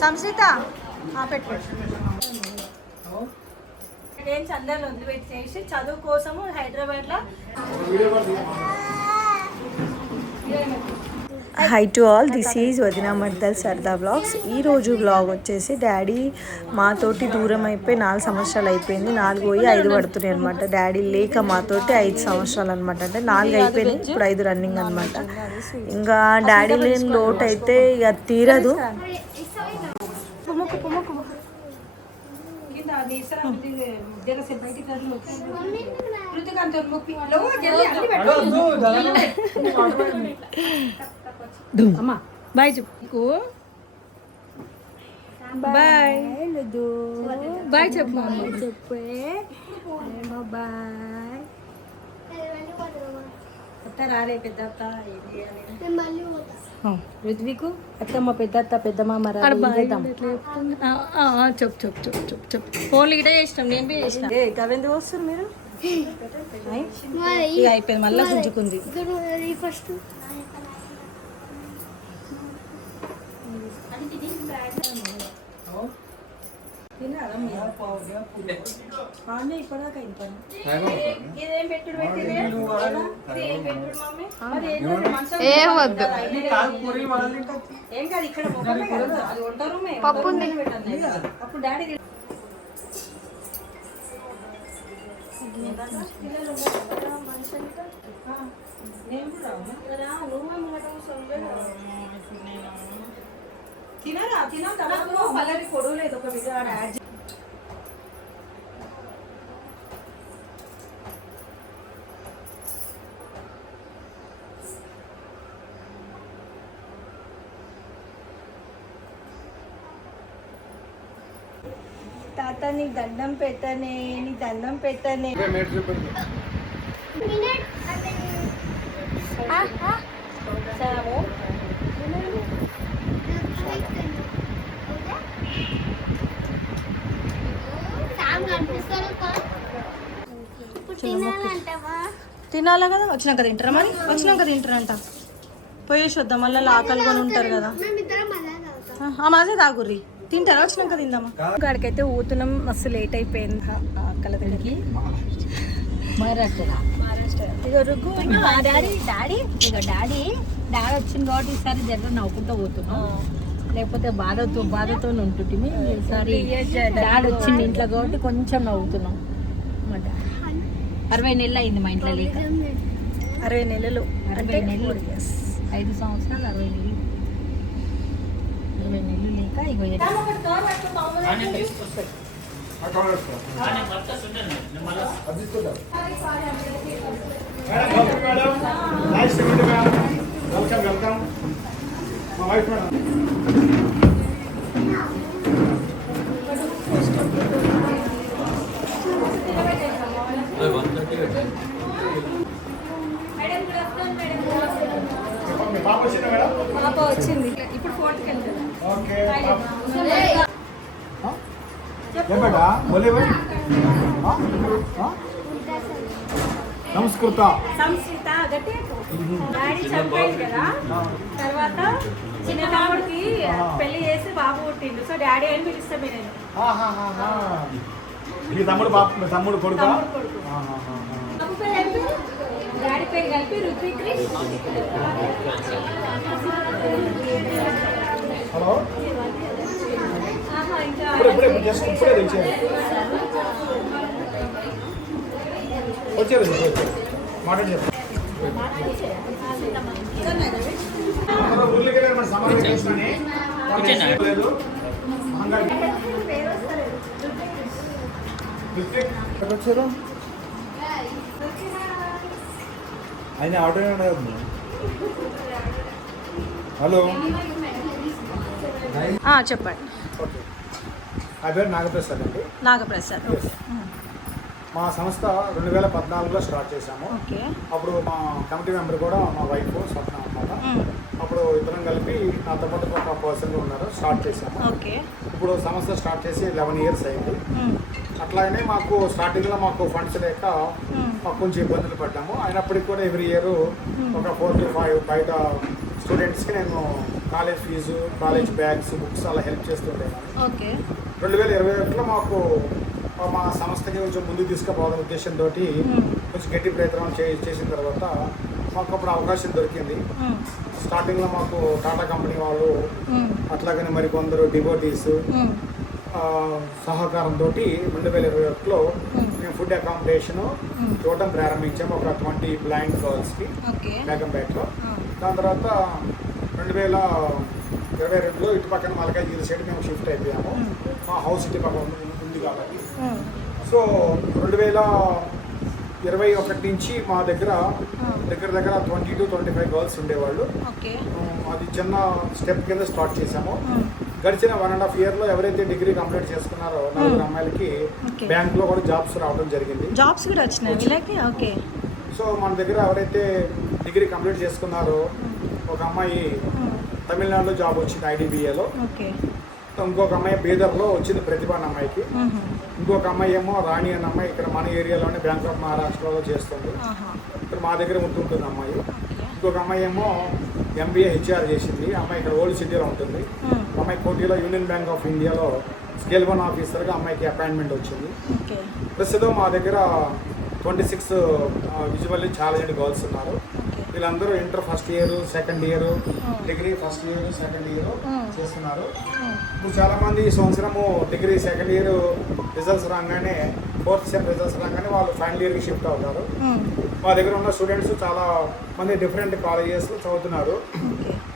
సంస్కృత? ఆ, చదువు కోసము హైదరాబాద్లో? Hi to all this is వదినా మర్దల్ సర్దా బ్లాగ్స్ ఈ రోజు బ్లాగ్ వచ్చేసి డాడీ మాతోటి దూరం అయిపోయి నాలుగు సంవత్సరాలు అయిపోయింది. నాలుగు పోయి ఐదు పడుతున్నాయి అనమాట డాడీ లేక మాతోటి ఐదు సంవత్సరాలు అనమాట అంటే నాలుగు అయిపోయింది ఇప్పుడు ఐదు రన్నింగ్ అనమాట ఇంకా డాడీ లేని లోటు అయితే ఇక తీరదు. బాయ్. చెప్పు బాయ్ బాయ్ చెప్పు. చెప్పే బాయ్ రాలే పెద్ద ఋత్వికు అత్తమ్మ పెద్దత్త పెద్దమ్మ చెప్పు చెప్పు చెప్పు చెప్పు చెప్పు ఫోన్లు ఇటే చేసినాం నేను బి చేసిన. గవెందుకు వస్తారు మీరు? అయిపోయింది మళ్ళీ గుంజుకుంది. ఫస్ట్ ఏం వద్దు. పప్పు నేను కూడా రా, నువ్వే. తినరా? తిన తర్వాత పల్లవి పొడవలేదు ఒక విధ యాడ్ చే- తాత నీకు దండం పెట్టనే నీకు దండం పెట్టనే. సాము తినాలా కదా? వచ్చినాక తింటారా మరి? వచ్చినాక తింటారంట. పోయేసి వద్దాం మళ్ళీ ఆకలి కొని ఉంటారు కదా. ఆ మాదే తాగుర్రి. తింటారా? వచ్చినాక తిందామా? గాడికైతే ఊతున్నాం మస్తు లేట్ అయిపోయింది. అక్కల దగ్గరికి. ఇక డాడీ డాడీ ఇక డాడీ. డాడీ వచ్చిన కాబట్టి ఈసారి జర నవ్వుకుంటూ పోతున్నాం. లేకపోతే బాధతో బాధతో ఉంటుంటిమి ఈసారి డాడీ వచ్చింది ఇంట్లో కాబట్టి కొంచెం నవ్వుతున్నాం. మా డాడీ అరవై నెలలు అయింది మా ఇంట్లో లేక. అరవై నెలలు. అరవై నెలలు. ఐదు సంవత్సరాలు అరవై నెలలు. అరవై నెలలు లేక మేడం వెల్కమ్ వెల్కమ్ పాప వచ్చిందా ఇప్పుడు ఫోర్త్కి వెళ్తుంది సంస్కృత సంస్కృత గట్టి డాడీ కదా. తర్వాత చిన్న తమ్ముడికి పెళ్ళి చేసి బాబు పుట్టిండు సో డాడీ అని పిలుస్తాం. ఈ తమ్ముడు మీ తమ్ముడు కొడుక తమ్ముడు. బాబు? డాడీ పేరు కలిపి రుత్విక్. హలో ఇప్పుడే జస్ట్ ఇప్పుడే తెచ్చారు వచ్చారు మాట్లాడి చెప్పండి వచ్చారు ఆయన ఆటో హలో చెప్పండి. ఓకే. నా పేరు నాగప్రసాద్ అండి. నాగప్రసాద్ ఓకే. మా సంస్థ రెండు వేల పద్నాలుగులో స్టార్ట్ చేశాము. అప్పుడు మా కమిటీ మెంబర్ కూడా మా వైఫ్ స్వప్న అన్నమాట. మ్మ్. అప్పుడు ఇద్దరం కలిపి నాతో పాటు ఒక పర్సన్ ఉన్నారు స్టార్ట్ చేశాము. ఇప్పుడు సంస్థ స్టార్ట్ చేసి లెవెన్ ఇయర్స్ అయింది. మ్మ్. అట్లాగనే మాకు స్టార్టింగ్లో మాకు ఫండ్స్ లేక. మాకు కొంచెం ఇబ్బందులు పడ్డాము. అయినప్పటికీ కూడా ఎవ్రీ ఇయర్ ఒక ఫోర్ టు ఫైవ్ బయట స్టూడెంట్స్కి నేను college fee college bags books అలా హెల్ప్ ఓకే. రెండు వేల ఇరవై ఒకటిలో మాకు మా సంస్థకి కొంచెం ముందుకు తీసుకుపోవాలనే ఉద్దేశంతో కొంచెం గట్టి ప్రయత్నం చేసిన తర్వాత మాకు అప్పుడు అవకాశం దొరికింది. స్టార్టింగ్లో మాకు టాటా కంపెనీ వాళ్ళు అట్లాగనే మరి కొందరు డివోటీస్ సహకారంతో రెండు వేల ఇరవై ఒకటిలో మేము. ఫుడ్ అకామిడేషన్ చూడటం ప్రారంభించాము ఒక ట్వంటీ బ్లైండ్ గర్ల్స్కి బేగంపేటలో దాని తర్వాత రెండు వేల ఇరవై రెండులో ఇటు పక్కన మలకాయ సైడ్ మేము షిఫ్ట్ అయిపోయాము. మా హౌస్ ఇటు పక్కన కాబట్టి. సో రెండు వేల ఇరవై ఒకటి నుంచి మా దగ్గర దగ్గర దగ్గర twenty two twenty five girls ఉండేవాళ్ళు. అది చిన్న స్టెప్ కింద స్టార్ట్ చేసాము గడిచిన వన్ అండ్ హాఫ్ ఇయర్లో ఎవరైతే డిగ్రీ కంప్లీట్ చేసుకున్నారో నలుగురు అమ్మాయిలకి. బ్యాంక్లో కూడా జాబ్స్ రావడం జరిగింది. జాబ్స్ కూడా వచ్చినాయి. ఓకే. సో మన దగ్గర ఎవరైతే డిగ్రీ కంప్లీట్ చేసుకున్నారో ఒక అమ్మాయి తమిళనాడులో జాబ్ వచ్చింది ఐడిబిఏలో. ఇంకొక అమ్మాయి బీదర్లో వచ్చింది ప్రతిభ అన్న అమ్మాయికి. ఇంకొక అమ్మాయి ఏమో రాణి అన్న అమ్మాయి ఇక్కడ మన ఏరియాలోనే బ్యాంక్ ఆఫ్ మహారాష్ట్రలో చేస్తుంది. ఇక్కడ మా దగ్గర ఉంటుంటుంది అమ్మాయి. ఇంకొక అమ్మాయి ఏమో ఎంబీఏ హెచ్ఆర్ చేసింది. అమ్మాయి ఇక్కడ ఓల్డ్ సిటీలో ఉంటుంది. అమ్మాయి కోటిలో యూనియన్ బ్యాంక్ ఆఫ్ ఇండియాలో స్కేల్ వన్ ఆఫీసర్గా అమ్మాయికి అపాయింట్మెంట్ వచ్చింది. ప్రస్తుతం మా దగ్గర twenty six visually challenged girls ఉన్నారు. వీళ్ళందరూ inter first year second year degree first year second year చేస్తున్నారు. ఇప్పుడు చాలా మంది ఈ సంవత్సరము డిగ్రీ సెకండ్ ఇయర్ రిజల్ట్స్ రాగానే ఫోర్త్ సెమ్ రిజల్ట్స్ రాగానే వాళ్ళు ఫైనల్ ఇయర్కి షిఫ్ట్ అవుతారు. మా దగ్గర ఉన్న స్టూడెంట్స్ చాలా మంది డిఫరెంట్ కాలేజెస్ చదువుతున్నారు.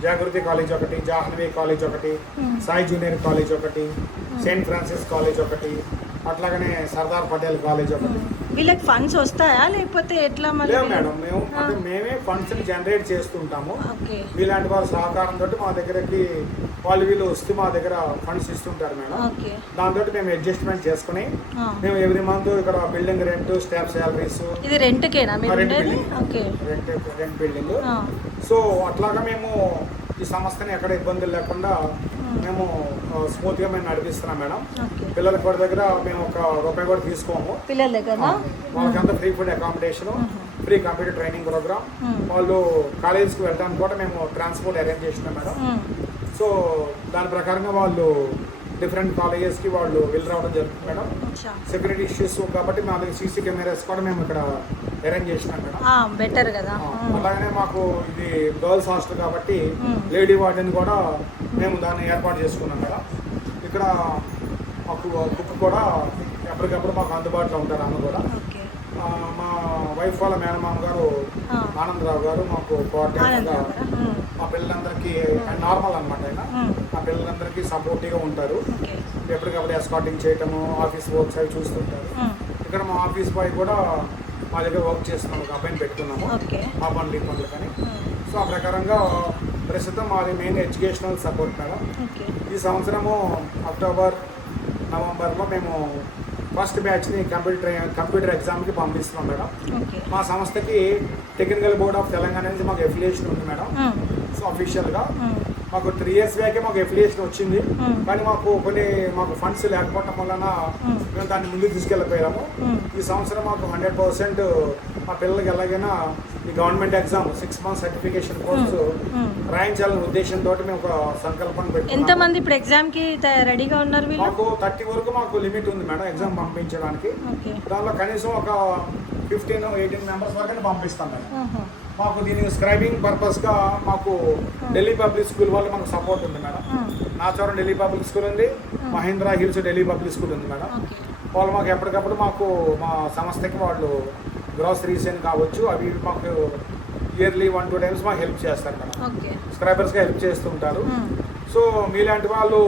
జాగృతి కాలేజ్ ఒకటి జాహ్నవి కాలేజ్ ఒకటి సాయి జూనియర్ కాలేజ్ ఒకటి సెయింట్ ఫ్రాన్సిస్ కాలేజ్ ఒకటి అట్లాగనే సర్దార్ పటేల్ కాలేజ్ ఒకటి. వీళ్ళకి ఫండ్స్ వస్తాయా? లేకపోతే ఎట్లా మళ్ళీ మేడం మేము అంటే మేమే ఫండ్స్ జనరేట్ చేస్తుంటాము. మీలాంటి వాళ్ళ సహకారంతో మా దగ్గరకి వాళ్ళు వీళ్ళు వస్తే మా దగ్గర ఫండ్స్ ఇస్తుంటారు మేడం. దాంతో మేము అడ్జస్ట్మెంట్ చేసుకుని. మేము ఎవ్రీ మంత్ ఇక్కడ బిల్డింగ్ రెంట్ స్టాఫ్ శాలరీస్ ఇది రెంట్ రెంట్ బిల్డింగ్. సో అట్లాగా మేము ఈ సంస్థని ఎక్కడ ఇబ్బందులు లేకుండా మేము స్మూత్గా మేము నడిపిస్తున్నాం మేడం. పిల్లల కూడా దగ్గర మేము ఒక రూపాయి కూడా తీసుకోము. పిల్లల దగ్గర వాళ్ళకంతా free food accommodation free computer training program. వాళ్ళు కాలేజ్కి వెళ్ళడానికి కూడా మేము ట్రాన్స్పోర్ట్ అరేంజ్ చేసినాం మేడం. సో దాని ప్రకారంగా వాళ్ళు డిఫరెంట్ కాలేజెస్కి వాళ్ళు వెళ్ళి రావడం జరుగుతుంది మేడం. సెక్యూరిటీ ఇష్యూస్ కాబట్టి మా దగ్గర సీసీ కెమెరాస్ కూడా మేము ఇక్కడ అరేంజ్ చేసినాం మేడం. బెటర్ కదా. అలాగనే మాకు ఇది గర్ల్స్ హాస్టల్ కాబట్టి లేడీ వార్డెన్ కూడా మేము దాన్ని ఏర్పాటు చేసుకున్నాం మేడం ఇక్కడ మాకు కుక్ కూడా ఎప్పటికప్పుడు మాకు అందుబాటులో ఉంటారు ఆమె కూడా మా వైఫ్ వాళ్ళ మేనమామ గారు. ఆనందరావు గారు మాకు కోఆర్డినేటర్గా. మా పిల్లలందరికీ నార్మల్ అనమాట ఆయన. మా పిల్లలందరికీ సపోర్టివ్గా ఉంటారు ఎప్పటికప్పుడు ఎస్కాటింగ్ చేయటము ఆఫీస్ వర్క్స్ అవి చూస్తుంటారు. ఇక్కడ మా ఆఫీస్ బాయ్ కూడా మా దగ్గర వర్క్ చేస్తున్నాం ఒక అబ్బాయిని పెట్టుకున్నాము ఆ పనులు ఈ పనులు కానీ. సో ఆ ప్రకారంగా ప్రస్తుతం మాది మెయిన్ ఎడ్యుకేషనల్ సపోర్ట్ మేడం ఈ సంవత్సరము అక్టోబర్ నవంబర్లో మేము ఫస్ట్ బ్యాచ్ని కంప్యూటర్ కంప్యూటర్ ఎగ్జామ్కి పంపిస్తున్నాం మేడం మా సంస్థకి టెక్నికల్ బోర్డ్ ఆఫ్ తెలంగాణ నుంచి మాకు ఎఫిలియేషన్ ఉంది మేడం. సో అఫీషియల్గా. మాకు త్రీ ఇయర్స్ బ్యాకే మాకు ఎఫిలియేషన్ వచ్చింది. కానీ మాకు కొన్ని మాకు ఫండ్స్ లేకపోవటం వలన మ్మ్. దాన్ని ముందుకు తీసుకెళ్ళిపోయాము. ఈ సంవత్సరం మాకు హండ్రెడ్ పర్సెంట్ మా పిల్లలకి ఎలాగైనా ఈ government exam six months certification course. రాయించాలనే ఉద్దేశంతో మేము ఒక సంకల్పం పెట్టుకున్నాము. ఎంతమంది ఇప్పుడు ఎగ్జామ్కి రెడీగా ఉన్నారు వీళ్ళు? మాకు థర్టీ వరకు మాకు లిమిట్ ఉంది మేడం ఎగ్జామ్ పంపించడానికి. దానిలో కనీసం ఒక ఫిఫ్టీన్ ఎయిటీన్ మెంబర్స్ వరకు పంపిస్తాం మేడం. మాకు దీని స్క్రైబింగ్ పర్పస్గా మాకు ఢిల్లీ పబ్లిక్ స్కూల్ వాళ్ళు మాకు సపోర్ట్ ఉంది మేడం. ఆ. నాచారం ఢిల్లీ పబ్లిక్ స్కూల్ ఉంది Mahendra hills Delhi public school ఉంది మేడం. వాళ్ళు మాకు ఎప్పటికప్పుడు మాకు మా సంస్థకి వాళ్ళు గ్రాసరీస్ అని కావచ్చు అవి మాకు ఇయర్లీ వన్ టూ టైమ్స్ మాకు హెల్ప్ చేస్తారు మేడం. సబ్స్క్రైబర్స్గా హెల్ప్ చేస్తుంటారు. సో మీలాంటి వాళ్ళు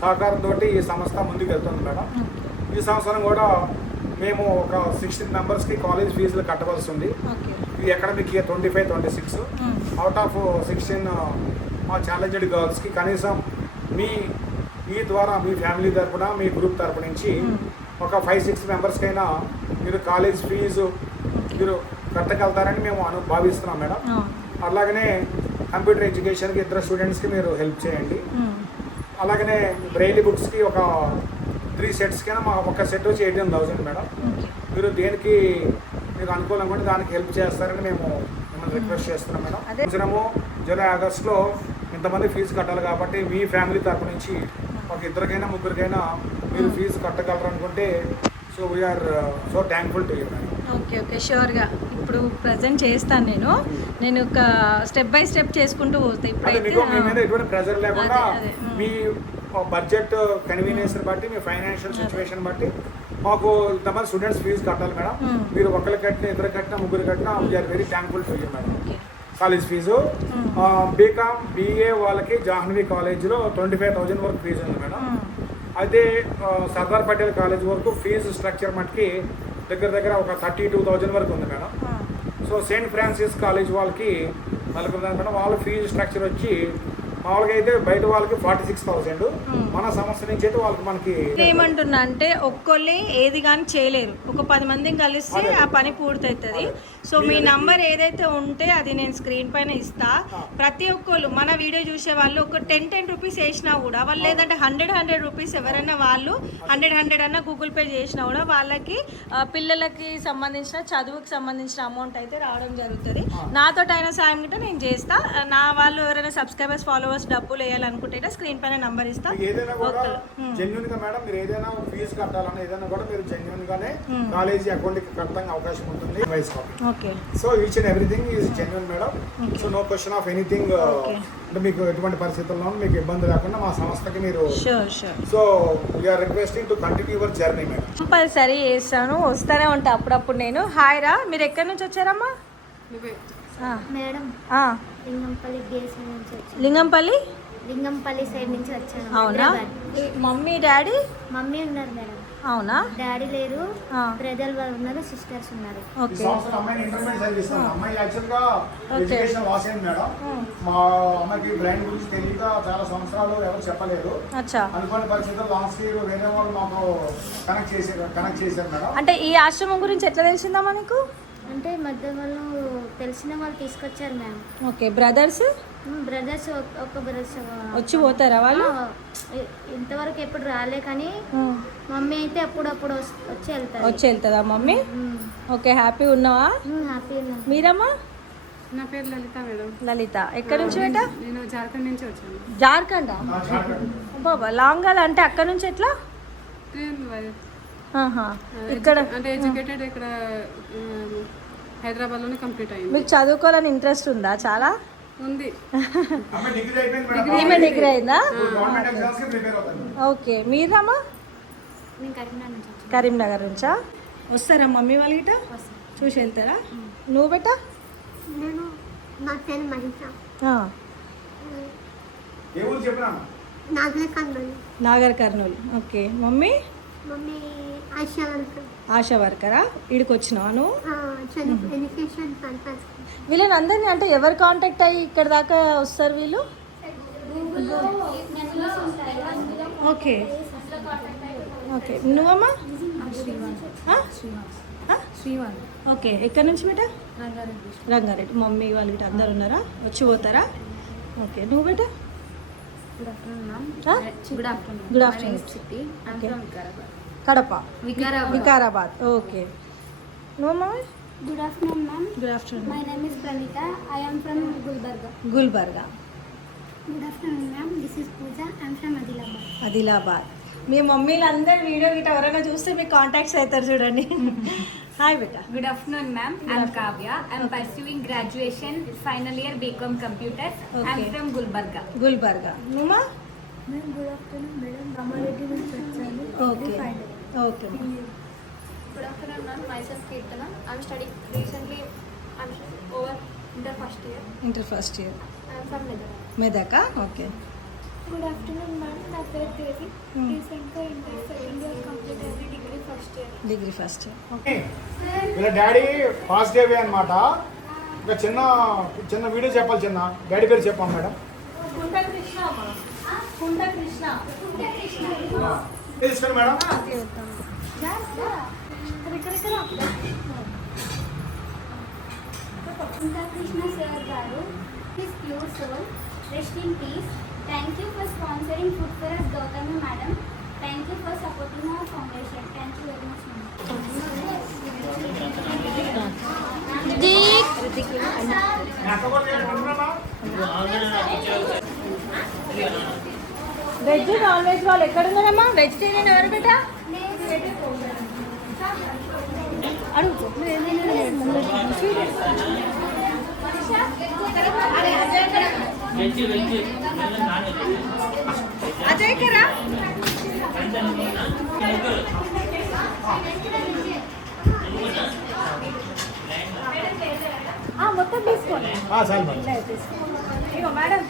సహకారంతో ఈ సంస్థ ముందుకు వెళ్తుంది మేడం ఈ సంవత్సరం కూడా మేము ఒక సిక్స్టీన్ మెంబర్స్కి కాలేజ్ ఫీజులు కట్టవలసి ఉంది. ఈ academic year twenty five twenty six. Out of sixteen మా ఛాలెంజ్డ్ గర్ల్స్కి కనీసం మీ మీ ద్వారా మీ ఫ్యామిలీ తరపున మీ గ్రూప్ తరపు నుంచి ఒక ఫైవ్ సిక్స్ మెంబర్స్కైనా మీరు కాలేజ్ ఫీజు మీరు కట్టగలుగుతారని మేము అను భావిస్తున్నాం మేడం. అలాగనే కంప్యూటర్ ఎడ్యుకేషన్కి ఇద్దరు స్టూడెంట్స్కి మీరు హెల్ప్ చేయండి. అలాగనే బ్రెయిలీ బుక్స్కి ఒక త్రీ సెట్స్కైనా మా ఒక సెట్ వచ్చి ఎయిటీన్ థౌసండ్ మేడం మీరు దేనికి మీకు అనుకూలంగా ఉంటే దానికి హెల్ప్ చేస్తారని మేము మిమ్మల్ని రిక్వెస్ట్ చేస్తున్నాం మేడం. సంవత్సరము జూలై ఆగస్టులో ఇంతమంది ఫీజు కట్టాలి కాబట్టి మీ ఫ్యామిలీ తరపు నుంచి ఒక ఇద్దరికైనా ముగ్గురికైనా మీరు ఫీజు కట్టగలరు అనుకుంటే so we're so thankful to you okay okay షూర్గా ఇప్పుడు ప్రజెంట్ చేస్తాను నేను. నేను ఒక స్టెప్ బై స్టెప్ చేసుకుంటూ పోతాను ఇప్పుడైతే. ఎటువంటి ప్రెజర్ లేకుండా మ్. బడ్జెట్ కన్వీనియన్స్ బట్టి మీ ఫైనాన్షియల్ సిచ్యువేషన్ బట్టి మాకు ఇంతమంది స్టూడెంట్స్ ఫీజు కట్టాలి మేడం. మీరు ఒకరు కట్టిన ఇద్దరు కట్టిన ముగ్గురు కట్టినా we're very thankful to you madam college fee BCom BA వాళ్ళకి జాహ్నవి కాలేజీలో ట్వంటీ ఫైవ్ థౌజండ్ వరకు ఫీజు ఉంది మేడం. అయితే సర్దార్ పటేల్ కాలేజ్ వరకు ఫీజు స్ట్రక్చర్ మట్టుకి దగ్గర దగ్గర ఒక థర్టీ టూ థౌజండ్ వరకు ఉంది madam. So saint Francis college వాళ్ళకి దాని మేడం వాళ్ళ ఫీజు స్ట్రక్చర్ వచ్చి మామూలుగా అయితే బయట వాళ్ళకి ఫార్టీ సిక్స్ థౌసండ్. మన సంస్థ నుంచి అయితే వాళ్ళకి మనకి ఏమంటున్నా అంటే ఒక్కొల్లే ఏది కానీ చేయలేరు. ఒక పది మందిని కలిస్తే ఆ పని పూర్తవుతుంది. సో మీ నంబర్ ఏదైతే ఉంటే అది నేను స్క్రీన్ పైన ఇస్తా. ప్రతి ఒక్కళ్ళు మన వీడియో చూసే వాళ్ళు ఒక టెన్ టెన్ రూపీస్ వేసినా కూడా వాళ్ళు లేదంటే హండ్రెడ్ హండ్రెడ్ రూపీస్ ఎవరైనా వాళ్ళు హండ్రెడ్ హండ్రెడ్ అన్న గూగుల్ పే చేసినా కూడా వాళ్ళకి పిల్లలకి సంబంధించిన చదువుకి సంబంధించిన అమౌంట్ అయితే రావడం జరుగుతుంది. నాతో అయినా సాయం గిట్ట నేను చేస్తా. నా వాళ్ళు ఎవరైనా సబ్స్క్రైబర్స్ ఫాలోవర్స్ డబ్బులు వేయాలనుకుంటే స్క్రీన్ పైన నంబర్ ఇస్తా. మీకు ఏదైనా కూడా ఒక్కరు. జెన్యున్గా మేడం మీరు ఏదైనా ఫీజు కట్టాలన్నా ఏదైనా కూడా మీరు జెన్యున్ గానే కాలేజీ అకౌంట్కి కట్టడానికి అవకాశం ఉంటుంది vice okay. So each and everything is genuine madam. So no question of anything. అంటే మీకు ఎటువంటి పరిస్థితుల్లో మీకు ఇబ్బంది లేకుండా మా సంస్థకి మీరు so we're requesting to continue your journey madam. Compulsory చేస్తాను వస్తూనే ఉంటా అప్పుడప్పుడు నేను. హాయ్ రా మీరు ఎక్కడి నుంచి వచ్చారమ్మా? మేడం ఆ, లింగంపల్లి డిఎస్ఎం నుంచి వచ్చాను. లింగంపల్లి? లింగంపల్లి సైడ్ నుంచి వచ్చాను. అవునా? Mummy daddy? మమ్మీ ఉన్నారు మేడం. అవునా? డాడీ లేరు. బ్రదర్ వాళ్ళు ఉన్నారు సిస్టర్స్ ఉన్నారు. ఈ ఓకే సంవత్సరం అమ్మాయిని ఇంటర్మీడియట్ చదివిస్తాను అమ్మాయి యాక్చువల్గా Okay. ఎడ్యుకేషన్ లాస్ అయింది మేడం మా అమ్మాయికి బ్రెయిన్ గురించి తెలియక చాలా సంవత్సరాలు ఎవరు అనుకోని పరిస్థితుల్లో లాస్ట్ ఇయర్ వేరే వాళ్ళు మాకు కనెక్ట్ చేశారు కనెక్ట్ చేశారు మేడం. అంటే ఈ ఆశ్రమం గురించి ఎట్లా తెలిసిందమ్మా నీకు? అంటే మధ్య వాళ్ళు తెలిసిన వాళ్ళు తీసుకొచ్చారు మ్యామ్ ఓకే బ్రదర్స్ బ్రదర్స్ ఒక బ్రదర్స్ వచ్చి పోతారా వాళ్ళు? ఇంతవరకు ఎప్పుడు రాలే కానీ మమ్మీ అయితే అప్పుడప్పుడు వచ్చి వెళ్తారు వచ్చి వెళ్తుందా మమ్మీ? ఓకే హ్యాపీ ఉన్నావా? హ్యాపీ మీరమ్మా? నా పేరు లలిత మేడం. లలిత. ఎక్కడి నుంచి బేట? నేను జార్ఖండ్ నుంచి వచ్చాను. జార్ఖండ్. బాబా లాంగ్ అంటే అక్కడ నుంచి ఎట్లా? ట్రైన్. ఇక్కడ అంటే ఎడ్యుకేటెడ్ ఇక్కడ హైదరాబాద్లోనే కంప్లీట్ అయింది. మీకు చదువుకోవాలని ఇంట్రెస్ట్ ఉందా? చాలా? ఉంది. ఈమె డిగ్రీ అయిందా? ఓకే. మీరమ్మా కరీంనగర్ నుంచి వచ్చాను. కరీంనగర్ నుంచా? వస్తారా మమ్మీ వాళ్ళ గిట చూసి వెళ్తారా? నువ్వు బెట్ట నేను నా పేరు మహిష. ఏ ఊరు చెప్పినా? నాగలే Kurnool. Nagar Kurnool. Okay. Mummy? Mummy ASHA worker? Education purpose. వీళ్ళని అందరినీ అంటే ఎవరు కాంటాక్ట్ అయ్యి ఇక్కడ దాకా వస్తారు వీళ్ళు? ఓకే. ఓకే. నువ్వమ్మా? ఆ? ఓకే. ఎక్కడి నుంచి బేట? రంగారెడ్డి. మమ్మీ వాళ్ళు ఇటు అందరు ఉన్నారా? వచ్చి పోతారా? ఓకే. నువ్వు బేట? Good afternoon? Good afternoon. Good afternoon. City I'm. From Kadapa. Vikarabad. Vikarabad. Okay. Good afternoon ma'am good afternoon my name is Praneetha I am from Gulbarga Gulbarga good afternoon ma'am this is Pooja I'm from Adilabad Adilabad మీ మమ్మీలు అందరు video గిట్ట ఎవరైనా చూస్తే మీకు contacts అవుతారు చూడండి. Hi బేటా ma'am. I'm Kavya. I'm pursuing graduation, final year BCom Computers. I'm Okay. from Gulbarga. Gulbarga నువ్వా ma'am good afternoon madam Ramareddy నుంచి వచ్చాను. Okay okay Good afternoon, ma'am. Myself Kirtana. I'm studying recently. I'm over inter first year. Inter first year I'm from Netherlands. మెదకా okay good afternoon madam నా పేరు దేవి. రీసెంట్గా inter second year complete అయింది degree first year degree first year వీళ్ళ daddy positive అన్నమాట. ఇంకా చిన్న చిన్న వీడియో చెప్పాలి చిన్న. డాడీ పేరు చెప్పాం మేడం. తీసుకోండి madam Krishna sir garu, his pure soul, rest in peace. Thank you for sponsoring Food for Us Gautami madam. Thank you for supporting our foundation. Thank you very much ma'am. నేను అక్క కూడా చేయాలి, అనుకున్నానా? veg non veg వాళ్ళు ఎక్కడ ఉన్నారమ్మా vegetarian ఎవరు బేటా అడుగు. అజయ్ కరా మొత్తం తీసుకోండి. మేడం.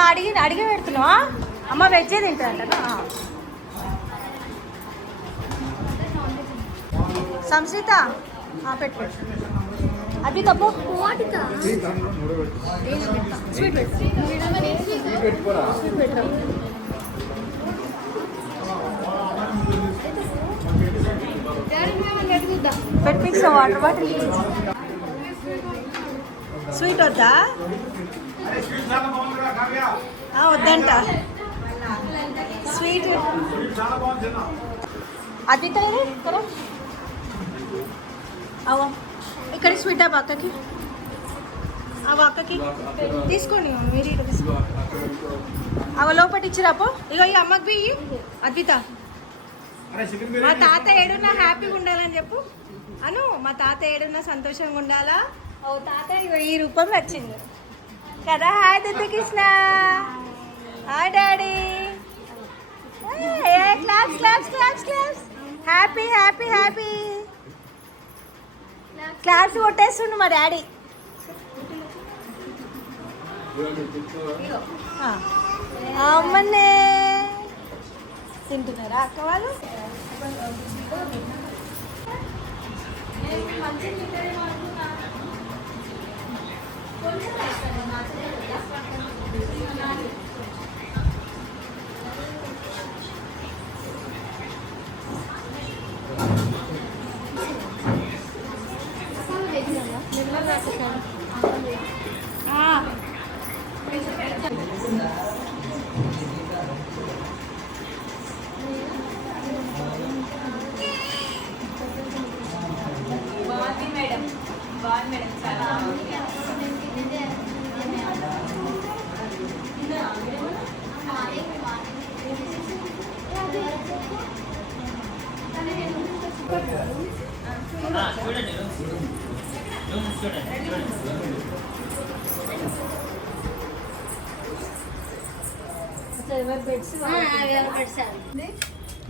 అడిగి అడిగి పెడుతున్నావా? అమ్మ వెజ్జే తింటారంట ఆ, పెట్టు పెట్టు. అది తప్పు స్వీట్ పెట్టు పెట్టించా వాటర్ బాటిల్ స్వీట్ వద్దా? అరే స్వీట్ చాలా కదా వద్దంట. స్వీట్. స్వీట్ చాలా ఇక్కడ అవో ఇక్కడ స్వీట్ ఆ పక్కకి ఆ పక్కకి తీసుకోండి మీరు ఇక్కడ అవ లోపల ఇచ్చిరాపో ఇగో ఈ అమ్మకి బియ్యి అద్విత. మా తాత ఏడున్నా హ్యాపీగా ఉండాలని చెప్పు. అను మా తాత ఏడున్నా సంతోషంగా ఉండాలా? ఓ తాత ఈ రూపంలో వచ్చింది. కదా? హాయ్ దుద్దు Krishna hi daddy. Claps claps claps claps. Happy happy happy. Claps కొట్టేస్తుండు మా డాడీ. అమ్మనే. తింటున్నారా అక్క వాళ్ళు? Gracias.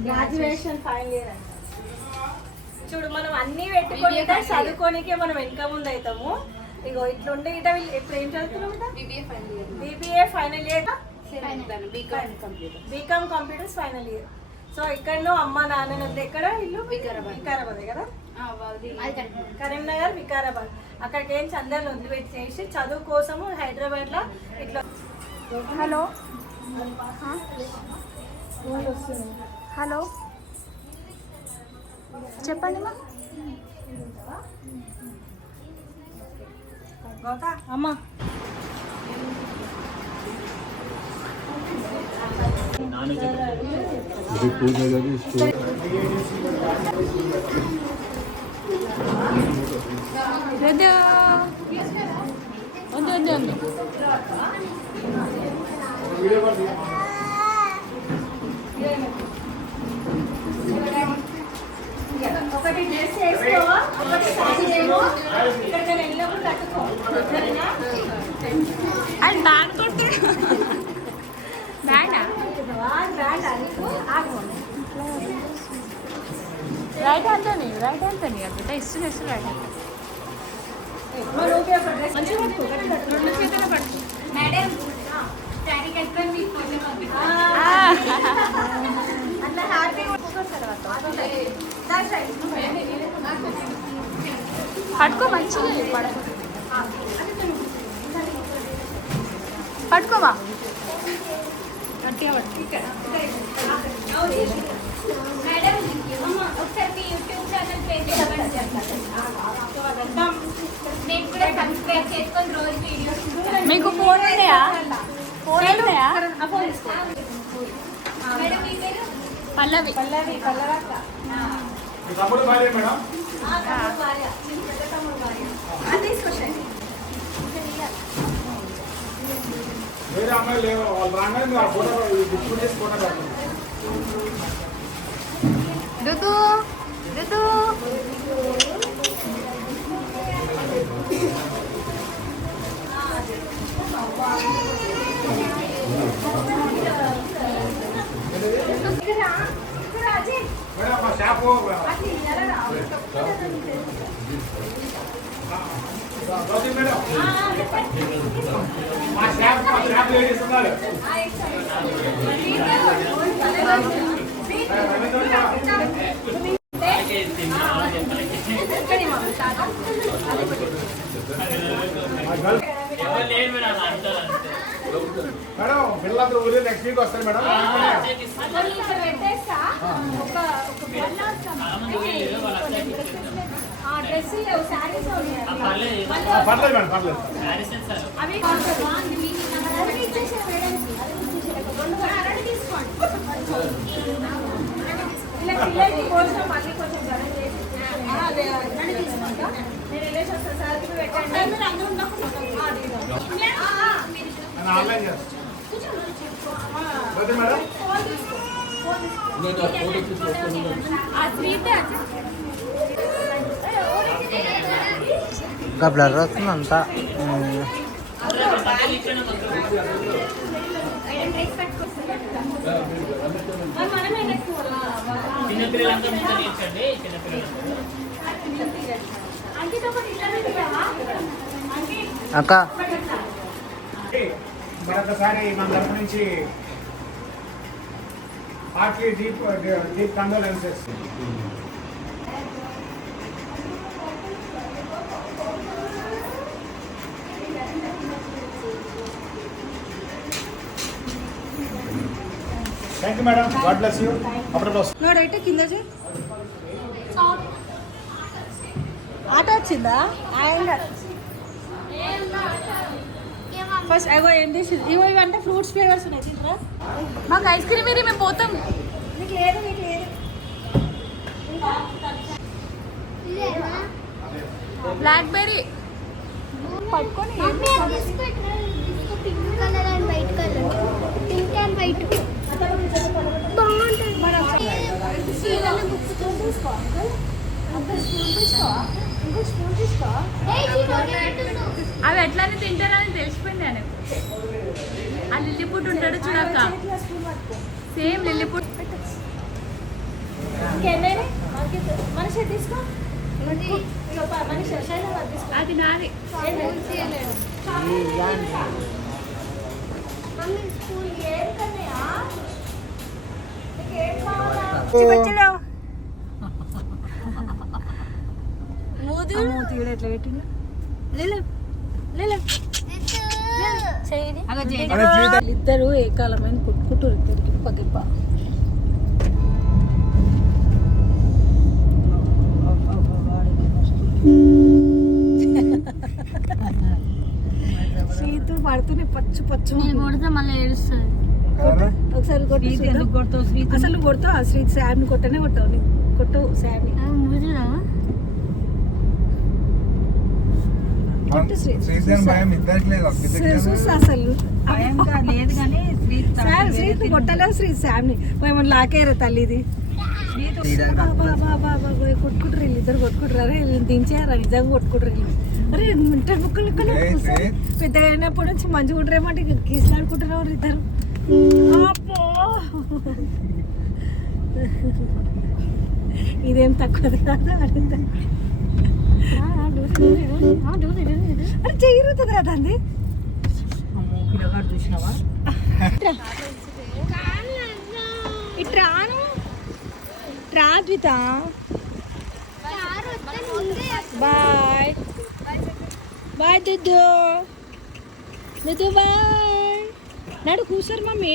గ్రాడ్యుయేషన్ ఫైనల్ ఇయర్ అంట. చూడు మనం అన్ని పెట్టుకొని చదువుకోనికే మనం వెనక ముందు అవుతాము. ఇగో ఇట్లుండే ఇట వీళ్ళు ఇప్పుడు ఏం చదువుతున్నాం ఇట BBA final year BBA final year BCom computer BCom computers final year so ఇక్కడనో అమ్మ నాన్న ఎక్కడ? ఇల్లు? వికారాబాద్. వికారాబాద్ కదా? కరీంనగర్ వికారాబాద్. అక్కడికి ఏం చందాలు వదిలిపెట్టి చేసి చదువు కోసము హైదరాబాద్లో ఇట్లా హలో. హలో. చెప్పండి మా. అమ్మా. ఒకటి డ్రెస్ వేసుకోవా ఒకటి సారీ ఏమో ఇక్కడికి వెళ్ళినప్పుడు కట్టుకో. సరేనా? అది బ్యాగ్ కొట్టాడు బ్యాడా బ్యాడా నీకు. ఆగు. రైట్ హ్యాండ్తోనే రైట్ హ్యాండ్తోనే అద్భుత ఇస్తున్నా ఇస్తున్నా రైట్ మంచిగా పట్టుకో రెండు చేతులు పట్టుకో మేడం శారీ కట్టుకొని మీకు ఫోటో పంపిస్తాను అట్లా హ్యాపీగా పట్టుకో మంచిగా మేడం ఒకసారి మీ యూట్యూబ్ ఛానల్ పేజ్ నేను కూడా సబ్స్క్రైబ్ చేసుకొని రోజు వీడియోస్ మీకు ఫోన్ ఉన్నాయా? ఫోన్ ఉన్నాయా? మేడం మీ పేరు? పల్లవి. పల్లవి పల్లవక్క. తమ్ముడు భార్య మేడం? వేరే అమ్మాయి లేవు. వాళ్ళు రాగానే మీరు ఆ ఫోటో బుక్ చేసి ఫోటో పెట్టండి దుదు దుదు మేడం మా షాపు గౌతమి మేడం మా షాప్ మా షాప్ లేడీస్ ఉన్నారు మేడం పిల్లలందరూ ఊరి నెక్స్ట్ వీక్ వస్తారు మేడం. పర్లేదు మేడం పర్లేదు. మళ్ళీ కొంచెం గరం చేసి అదే నన్ను తీసుకుంటా నేను వెళ్ళేసి వస్తాను సార్ పెట్టండి. అందరూ నేను ఆన్లైన్ చేస్తాను ఇంకా బ్లర్ వస్తుంది అంతా. అక్క. మరొకసారి మన తరఫు నుంచి party deep deep condolences thank you madam God bless you అప్పుడు వస్తాం నోడైతే కింద ఆట వచ్చిందా? ఆయన ఫస్ట్ అగో ఏం చేసింది? ఇవో ఇవంటే ఫ్రూట్స్ ఫ్లేవర్స్ ఉన్నాయి తింటారా? మాకు ఐస్ క్రీమ్ ఇది మేము పోతాం. నీకు లేదు నీకు లేదు. బ్లాక్ బెర్రీ పట్టుకొని pink colour and white colour pink and white బాగుంటుంది. అవి ఎట్లని తింటారని తెలిసిపోయింది ఆయన ఆ లిల్లిపుట్ ఉంటాడు చూడక్క. సేమ్ లిల్లిపుట్ మనిషి తీసుకో. అది నాది? మూతి ఎట్లా లేలే ఇద్దరు ఏ కాలమైన కొట్టుకుంటారు ఇద్దరికి పగిప్ప సీతు పడుతూనే పచ్చు పచ్చు. కొడితే మళ్ళీ ఏడుస్తుంది. ఒకసారి కొట్టు శ్రీత్ అసలు కొడతావు ఆ శ్రీత్ శామ్ని కొట్టనే కొట్టావు నీకు కొట్టు శామ్ని. కొట్టు శ్రీత్ చూస్తా అసలు లేదు కానీ శ్రీత్ కొట్టలేవు శ్రీత్ శామ్ని ఏమన్నా లాకేరా తల్లి ఇది కొట్టుకుంటారు వీళ్ళు ఇద్దరు కొట్టుకుంటారు. అరే వీళ్ళని దించారా నిజంగా కొట్టుకుంటారు వీళ్ళు. అరే ఇంటర్ ముక్కలు పెద్దగా అయినప్పటి నుంచి మంచిగా ఉంటారేమంటే గీసులాడుకుంటున్నారు ఇద్దరు. ఇదేం తక్కువ కాదు అడిగిందా అరే చెయ్యి కదా దాన్ని పిల్లగాడు చూసినావా ఇట్రాను రాద్విత బాయ్ బాయ్ దుద్దు దుద్దు బాయ్ నడు కూసారు మమ్మీ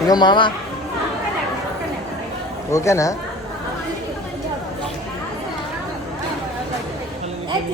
ఇంకో మామ. ఓకేనా? ఏంటి